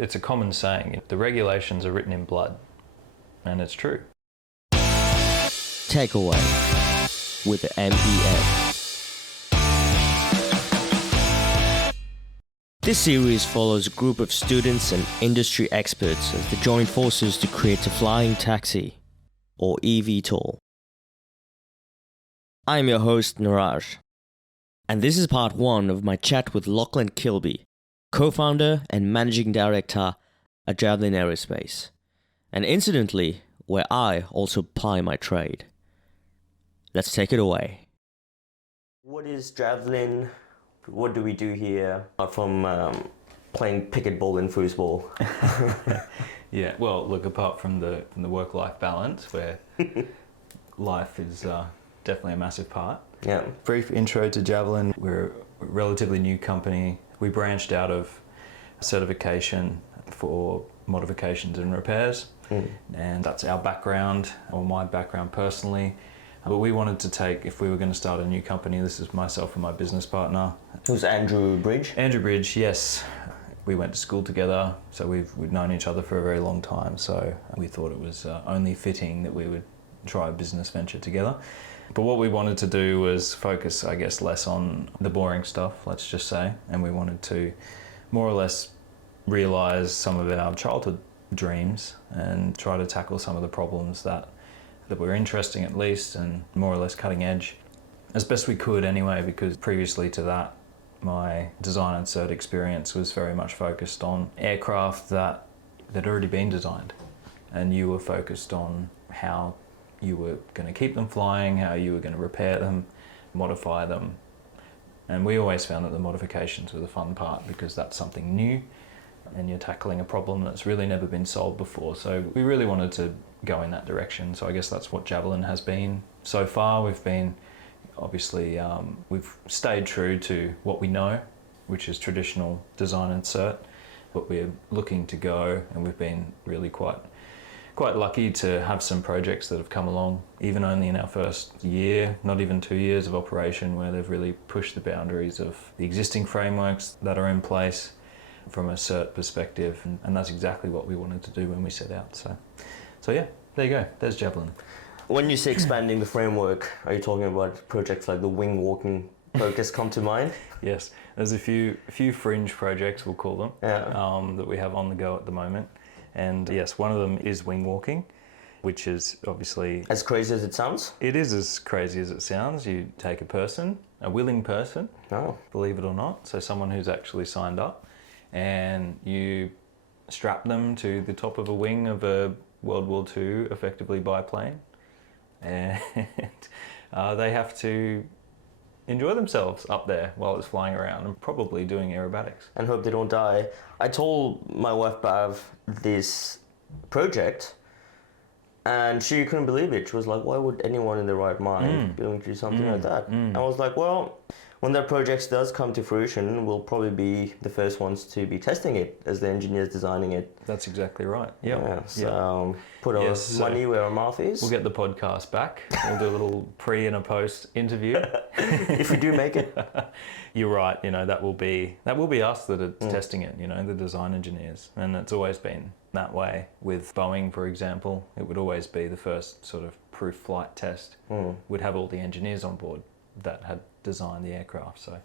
It's a common saying, the regulations are written in blood, and it's true. Takeway with the MEF. This series follows a group of students and industry experts as they join forces to create a flying taxi, or eVTOL. I am your host, Niraj, and this is part 1 of my chat with Lachlan Kilby, co-founder and managing director at Javelin Aerospace, and incidentally, where I also ply my trade. Let's take it away. What is Javelin? What do we do here apart from playing pickleball and foosball? Yeah, well, look, apart from the work-life balance, where life is definitely a massive part. Yeah. Brief intro to Javelin. We're a relatively new company. We branched out of certification for modifications and repairs, and that's our background, or my background personally. But we wanted to take, if we were going to start a new company, this is myself and my business partner. Who's Andrew Bridge? Andrew Bridge, yes. We went to school together, so we've known each other for a very long time. So we thought it was only fitting that we would try a business venture together. But what we wanted to do was focus, I guess, less on the boring stuff, let's just say. And we wanted to more or less realize some of our childhood dreams and try to tackle some of the problems that were interesting at least, and more or less cutting edge as best we could anyway, because previously to that my design and cert experience was very much focused on aircraft that had already been designed, and you were focused on how you were going to keep them flying, how you were going to repair them, modify them. And we always found that the modifications were the fun part, because that's something new and you're tackling a problem that's really never been solved before. So we really wanted to go in that direction. So I guess that's what Javelin has been so far. We've been, obviously, we've stayed true to what we know, which is traditional design and cert, but we're looking to go, and we've been really quite lucky to have some projects that have come along, even only in our first year, not even 2 years of operation, where they've really pushed the boundaries of the existing frameworks that are in place from a cert perspective, and that's exactly what we wanted to do when we set out. So yeah, there you go, there's Javelin. When you say expanding the framework, are you talking about projects like the wing walking projects come to mind? Yes, there's a few fringe projects, we'll call them, that we have on the go at the moment. And yes, one of them is wing walking, which is obviously... As crazy as it sounds? It is as crazy as it sounds. You take a person, a willing person, believe it or not, so someone who's actually signed up, and you strap them to the top of a wing of a World War II, effectively, biplane, and they have to enjoy themselves up there while it's flying around, and probably doing aerobatics. And hope they don't die. I told my wife Bav this project, and she couldn't believe it. She was like, why would anyone in their right mind be willing to do something like that? I was like, well, when that project does come to fruition, we'll probably be the first ones to be testing it as the engineers designing it. That's exactly right. Yep. Yeah. So put our money where our mouth is. We'll get the podcast back. We'll do a little pre and a post interview. If we do make it. You're right. You know, that will be us that are testing it. You know, the design engineers, and it's always been that way with Boeing, for example. It would always be the first sort of proof flight test. Would have all the engineers on board that had designed the aircraft. So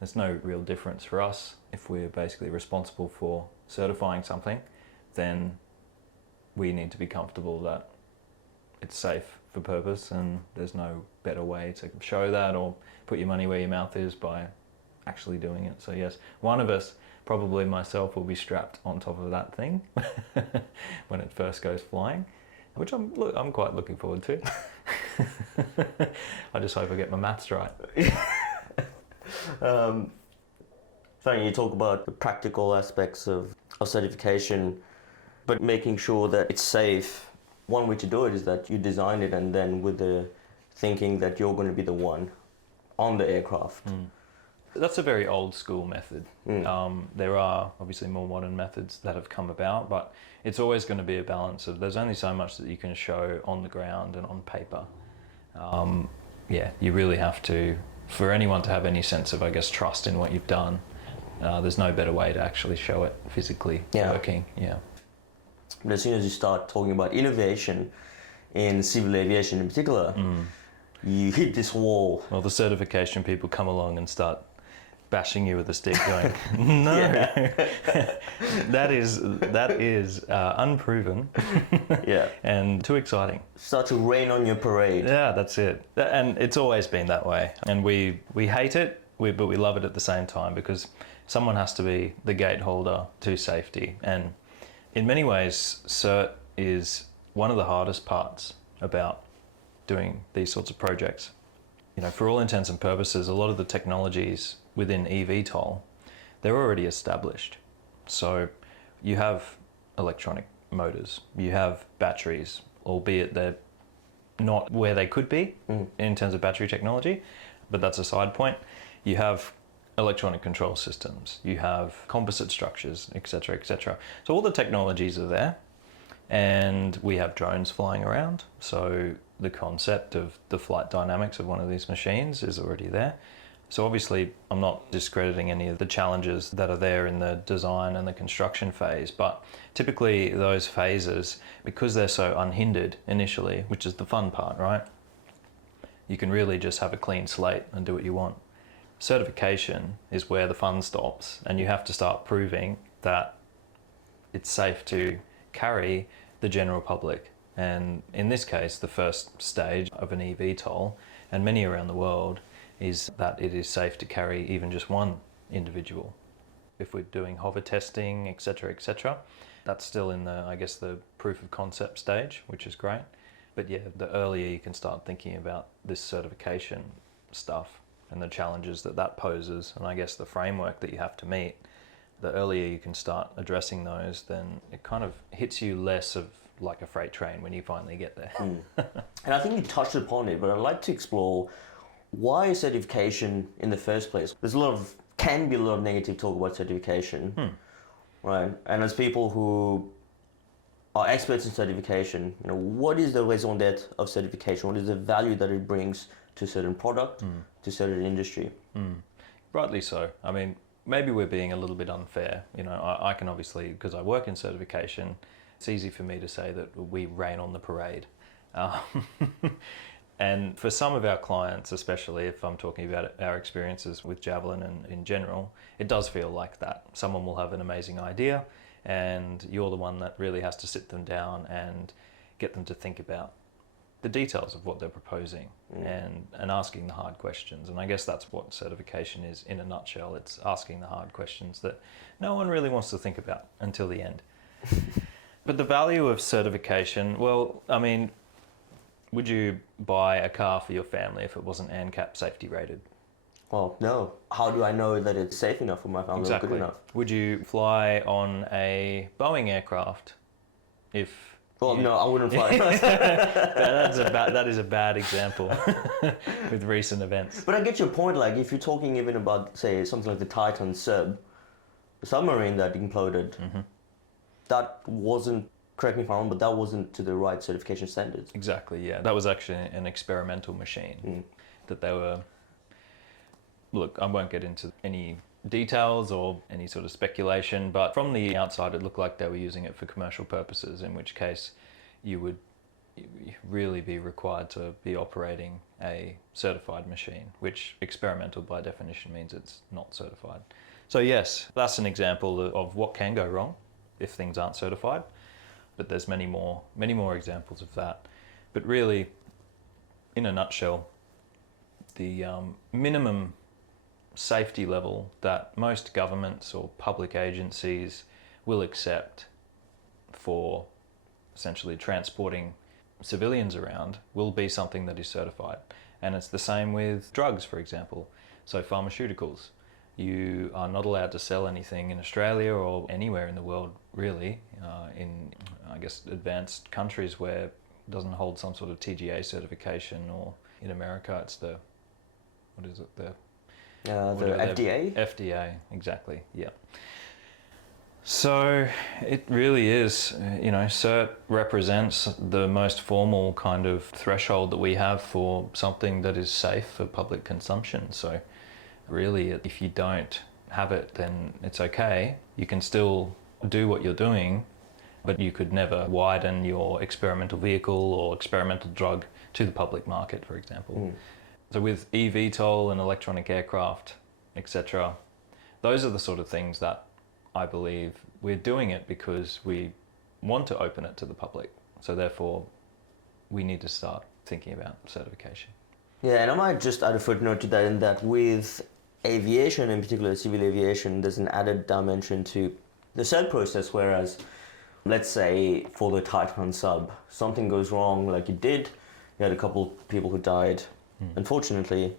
there's no real difference for us. If we're basically responsible for certifying something, then we need to be comfortable that it's safe for purpose, and there's no better way to show that or put your money where your mouth is by actually doing it. So yes, one of us, probably myself, will be strapped on top of that thing when it first goes flying, which I'm quite looking forward to. I just hope I get my maths right. Funny, you talk about the practical aspects of certification, but making sure that it's safe. One way to do it is that you design it, and then with the thinking that you're going to be the one on the aircraft. That's a very old school method. There are obviously more modern methods that have come about, but it's always going to be a balance of, there's only so much that you can show on the ground and on paper. Yeah, you really have to, for anyone to have any sense of, I guess, trust in what you've done, there's no better way to actually show it physically working. Yeah. But as soon as you start talking about innovation in civil aviation in particular, you hit this wall. Well, the certification people come along and start bashing you with a stick going, no, that is unproven and too exciting. Start to rain on your parade. Yeah, that's it. And it's always been that way. And we hate it, but we love it at the same time, because someone has to be the gateholder to safety. And in many ways, cert is one of the hardest parts about doing these sorts of projects. You know, for all intents and purposes, a lot of the technologies within eVTOL, they're already established. So you have electronic motors, you have batteries, albeit they're not where they could be in terms of battery technology, but that's a side point. You have electronic control systems, you have composite structures, etc., etc. So all the technologies are there, and we have drones flying around. So the concept of the flight dynamics of one of these machines is already there. So obviously, I'm not discrediting any of the challenges that are there in the design and the construction phase, but typically those phases, because they're so unhindered initially, which is the fun part, right? You can really just have a clean slate and do what you want. Certification is where the fun stops, and you have to start proving that it's safe to carry the general public. And in this case, the first stage of an eVTOL, and many around the world, is that it is safe to carry even just one individual. If we're doing hover testing, etc., that's still in the, I guess, the proof of concept stage, which is great. But yeah, the earlier you can start thinking about this certification stuff and the challenges that that poses, and I guess the framework that you have to meet, the earlier you can start addressing those, then it kind of hits you less of like a freight train when you finally get there. And I think you touched upon it, but I'd like to explore why certification in the first place. There's can be a lot of negative talk about certification, right? And as people who are experts in certification, you know, what is the raison d'etre of certification? What is the value that it brings to a certain product, to a certain industry? Rightly so. I mean, maybe we're being a little bit unfair. You know, I can obviously, because I work in certification, it's easy for me to say that we rain on the parade. And for some of our clients, especially if I'm talking about our experiences with Javelin and in general, it does feel like that. Someone will have an amazing idea, and you're the one that really has to sit them down and get them to think about the details of what they're proposing and asking the hard questions. And I guess that's what certification is in a nutshell. It's asking the hard questions that no one really wants to think about until the end. But the value of certification, well, I mean, would you buy a car for your family if it wasn't ANCAP safety rated? Well, no. How do I know that it's safe enough for my family? Exactly. Good enough? Would you fly on a Boeing aircraft if... Well, no, I wouldn't fly. That is a bad example with recent events. But I get your point. Like, if you're talking even about, say, something like the Titan sub, the submarine that imploded, that wasn't, correct me if I'm wrong, but that wasn't to the right certification standards. Exactly, yeah. That was actually an experimental machine that they were... Look, I won't get into any details or any sort of speculation, but from the outside it looked like they were using it for commercial purposes, in which case you would really be required to be operating a certified machine, which experimental by definition means it's not certified. So yes, that's an example of what can go wrong if things aren't certified, but there's many more examples of that. But really, in a nutshell, the minimum safety level that most governments or public agencies will accept for essentially transporting civilians around will be something that is certified. And it's the same with drugs, for example. So pharmaceuticals, you are not allowed to sell anything in Australia or anywhere in the world really, in I guess advanced countries where it doesn't hold some sort of TGA certification, or in America it's the, what is it, the FDA? FDA, exactly, yeah. So it really is, CERT represents the most formal kind of threshold that we have for something that is safe for public consumption. So really, if you don't have it, then it's okay. You can still do what you're doing, but you could never widen your experimental vehicle or experimental drug to the public market, for example. So with eVTOL and electronic aircraft, etc., those are the sort of things that I believe we're doing it because we want to open it to the public. So therefore, we need to start thinking about certification. Yeah, and I might just add a footnote to that in that with aviation, in particular civil aviation, there's an added dimension to the cert process, whereas let's say for the Titan sub, something goes wrong like it did, you had a couple people who died, unfortunately,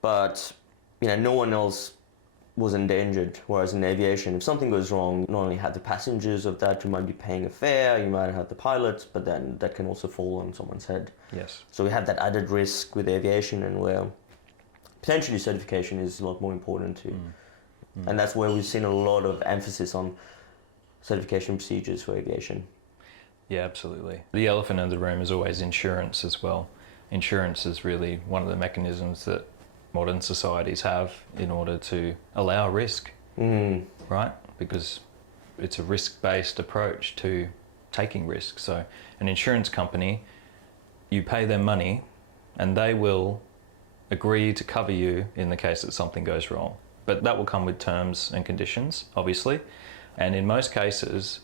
but no one else was endangered, whereas in aviation, if something goes wrong, not only have the passengers of that, you might be paying a fare, you might have the pilots, but then that can also fall on someone's head. Yes. So we have that added risk with aviation, and where potentially certification is a lot more important too. And that's where we've seen a lot of emphasis on certification procedures for aviation. Yeah, absolutely. The elephant in the room is always insurance as well. Insurance is really one of the mechanisms that modern societies have in order to allow risk, right? Because it's a risk-based approach to taking risk. So an insurance company, you pay them money and they will agree to cover you in the case that something goes wrong. But that will come with terms and conditions, obviously. And in most cases,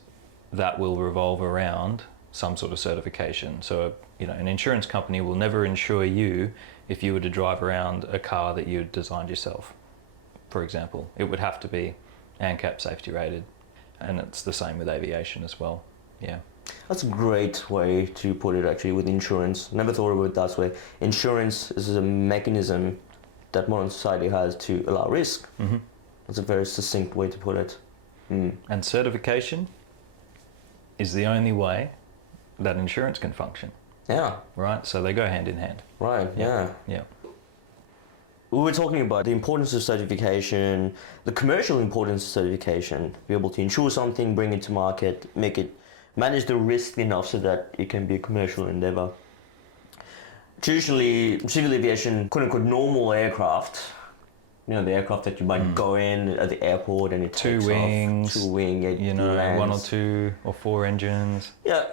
that will revolve around some sort of certification. So, an insurance company will never insure you if you were to drive around a car that you designed yourself, for example. It would have to be ANCAP safety rated. And it's the same with aviation as well. Yeah. That's a great way to put it, actually, with insurance. Never thought of it that way. Insurance is a mechanism that modern society has to allow risk. That's a very succinct way to put it. And certification is the only way that insurance can function. Yeah. Right? So they go hand in hand. Right, yeah. Yeah. We were talking about the importance of certification, the commercial importance of certification, be able to insure something, bring it to market, manage the risk enough so that it can be a commercial endeavor. Traditionally, civil aviation, quote unquote, normal aircraft, the aircraft that you might go in at the airport and it takes wings, off, two-wing, it lands. 1 or 2 or 4 engines. Yeah,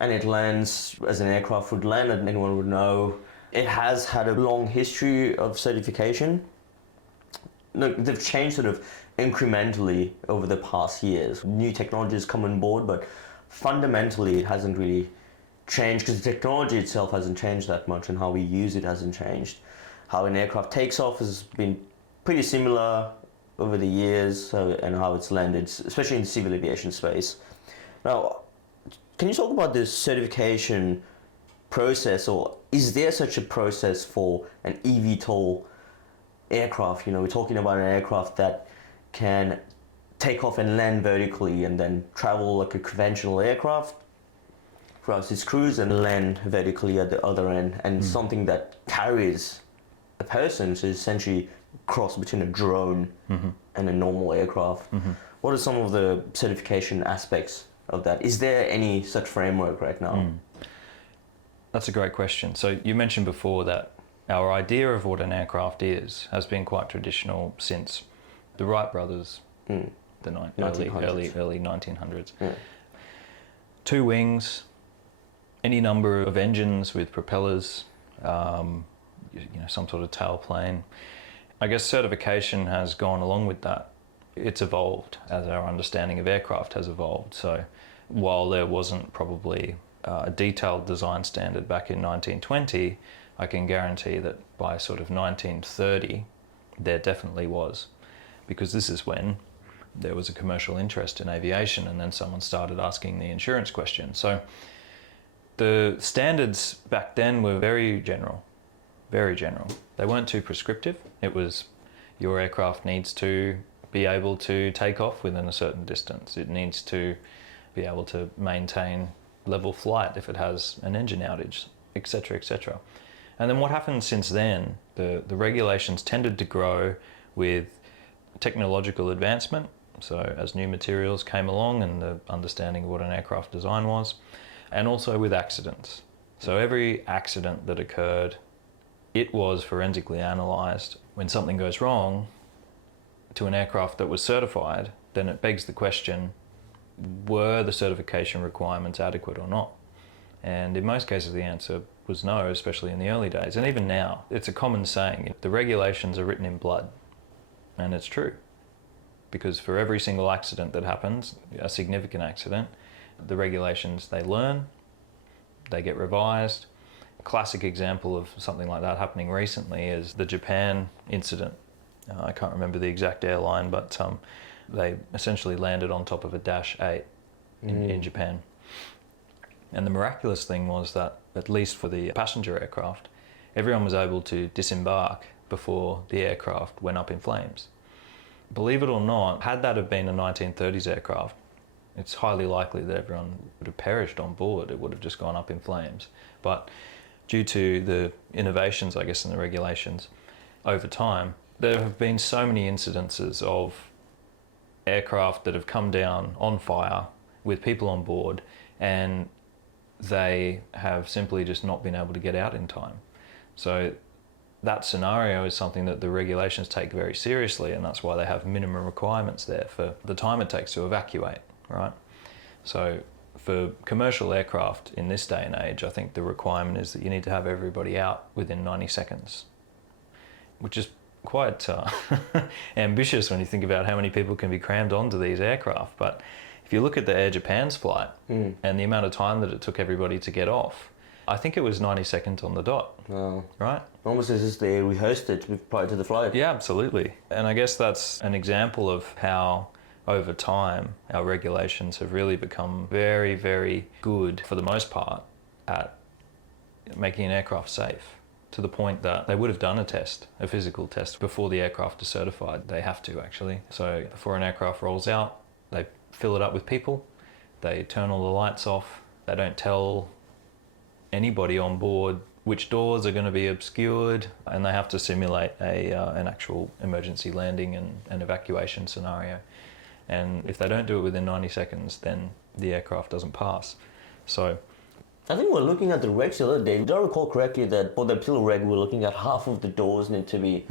and it lands as an aircraft would land, and anyone would know. It has had a long history of certification. Look, they've changed sort of incrementally over the past years. New technologies come on board, but fundamentally it hasn't really changed because the technology itself hasn't changed that much, and how we use it hasn't changed. How an aircraft takes off has been pretty similar over the years, and how it's landed, especially in the civil aviation space. Now, can you talk about this certification process, or is there such a process for an eVTOL aircraft? We're talking about an aircraft that can take off and land vertically and then travel like a conventional aircraft, throughout its cruise and land vertically at the other end, and something that carries a person, so essentially cross between a drone and a normal aircraft. What are some of the certification aspects of that? Is there any such framework right now? That's a great question. So you mentioned before that our idea of what an aircraft has been quite traditional since the Wright brothers, the early 1900s. Yeah. 2 wings, any number of engines with propellers, some sort of tailplane. I guess certification has gone along with that. It's evolved as our understanding of aircraft has evolved. So while there wasn't probably a detailed design standard back in 1920, I can guarantee that by sort of 1930, there definitely was. Because this is when there was a commercial interest in aviation, and then someone started asking the insurance question. So the standards back then were very general. They weren't too prescriptive. It was, your aircraft needs to be able to take off within a certain distance. It needs to be able to maintain level flight if it has an engine outage, etc., etc. And then what happened since then, the regulations tended to grow with technological advancement. So as new materials came along and the understanding of what an aircraft design was, and also with accidents. So every accident that occurred, it was forensically analysed. When something goes wrong, to an aircraft that was certified, then it begs the question, were the certification requirements adequate or not? And in most cases the answer was no, especially in the early days. And even now, it's a common saying, the regulations are written in blood. And it's true. Because for every single accident that happens, a significant accident, the regulations, they learn, they get revised. A classic example of something like that happening recently is the Japan incident. I can't remember the exact airline, but they essentially landed on top of a Dash 8 in Japan. And the miraculous thing was that, at least for the passenger aircraft, everyone was able to disembark before the aircraft went up in flames. Believe it or not, had that have been a 1930s aircraft, it's highly likely that everyone would have perished on board. It would have just gone up in flames. But due to the innovations, I guess, in the regulations, over time, there have been so many incidences of aircraft that have come down on fire with people on board, and they have simply just not been able to get out in time. So that scenario is something that the regulations take very seriously, and that's why they have minimum requirements there for the time it takes to evacuate, right? So for commercial aircraft in this day and age, I think the requirement is that you need to have everybody out within 90 seconds, which is quite ambitious when you think about how many people can be crammed onto these aircraft. But if you look at the Air Japan's flight and the amount of time that it took everybody to get off, I think it was 90 seconds on the dot, right? Almost as if they rehearsed it prior to the flight. Yeah, absolutely. And I guess that's an example of how, over time, our regulations have really become very, very good, for the most part, at making an aircraft safe, to the point that they would have done a test, a physical test, before the aircraft is certified. They have to, actually. So before an aircraft rolls out, they fill it up with people, they turn all the lights off, they don't tell anybody on board which doors are going to be obscured, and they have to simulate an actual emergency landing and evacuation scenario. And if they don't do it within 90 seconds, then the aircraft doesn't pass. So I think we're looking at the regs the other day. Did I recall correctly that for the pillar reg, we're looking at half of the doors need to be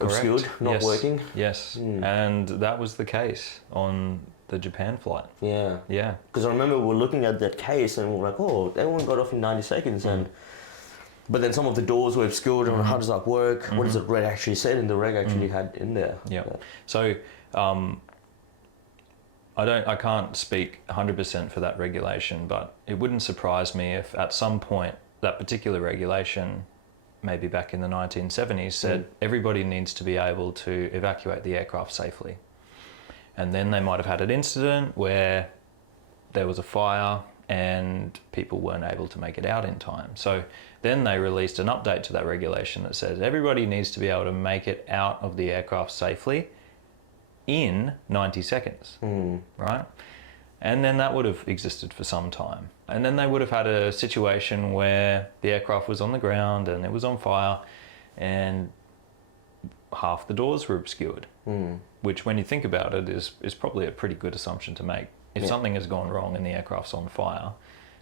obscured, not working? Yes, and that was the case on the Japan flight. Yeah. Yeah. Because I remember we were looking at that case and we were like, oh, everyone got off in 90 seconds. But then some of the doors were obscured, and how does that work? What does the reg actually say? And the reg actually had in there. Yeah. So I can't speak 100% for that regulation, but it wouldn't surprise me if at some point that particular regulation, maybe back in the 1970s, said everybody needs to be able to evacuate the aircraft safely. And then they might have had an incident where there was a fire and people weren't able to make it out in time. So then they released an update to that regulation that says everybody needs to be able to make it out of the aircraft safely in 90 seconds, right? And then that would have existed for some time. And then they would have had a situation where the aircraft was on the ground and it was on fire and half the doors were obscured, which, when you think about it, is probably a pretty good assumption to make. If something has gone wrong and the aircraft's on fire,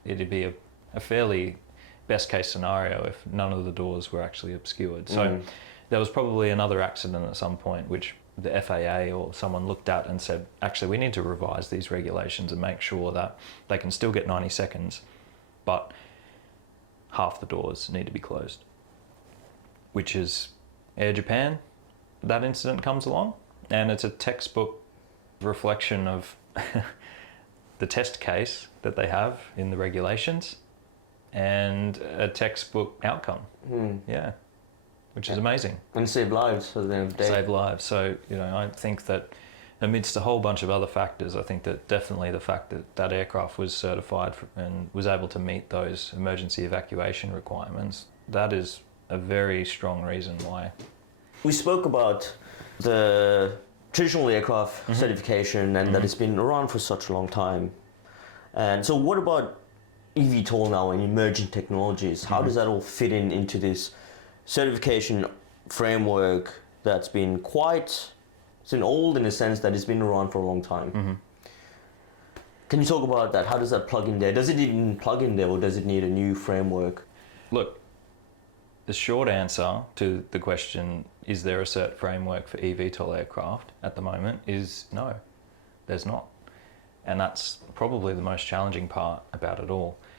it'd be a fairly best case scenario if none of the doors were actually obscured. So there was probably another accident at some point which the FAA or someone looked at and said, actually, we need to revise these regulations and make sure that they can still get 90 seconds, but half the doors need to be closed, which is Air Japan. That incident comes along, and it's a textbook reflection of the test case that they have in the regulations and a textbook outcome. Yeah. Which is amazing. And save lives at the end of the day. Save lives. So, I think that amidst a whole bunch of other factors, I think that definitely the fact that that aircraft was certified and was able to meet those emergency evacuation requirements, that is a very strong reason why. We spoke about the traditional aircraft certification and that it's been around for such a long time. And so what about eVTOL now and emerging technologies? How does that all fit into this certification framework that's been it's been old in a sense that it's been around for a long time? Can you talk about that? How does that plug in there? Does it even plug in there, or does it need a new framework? Look, the short answer to the question is there a cert framework for eVTOL aircraft at the moment is no, there's not. And that's probably the most challenging part about it all.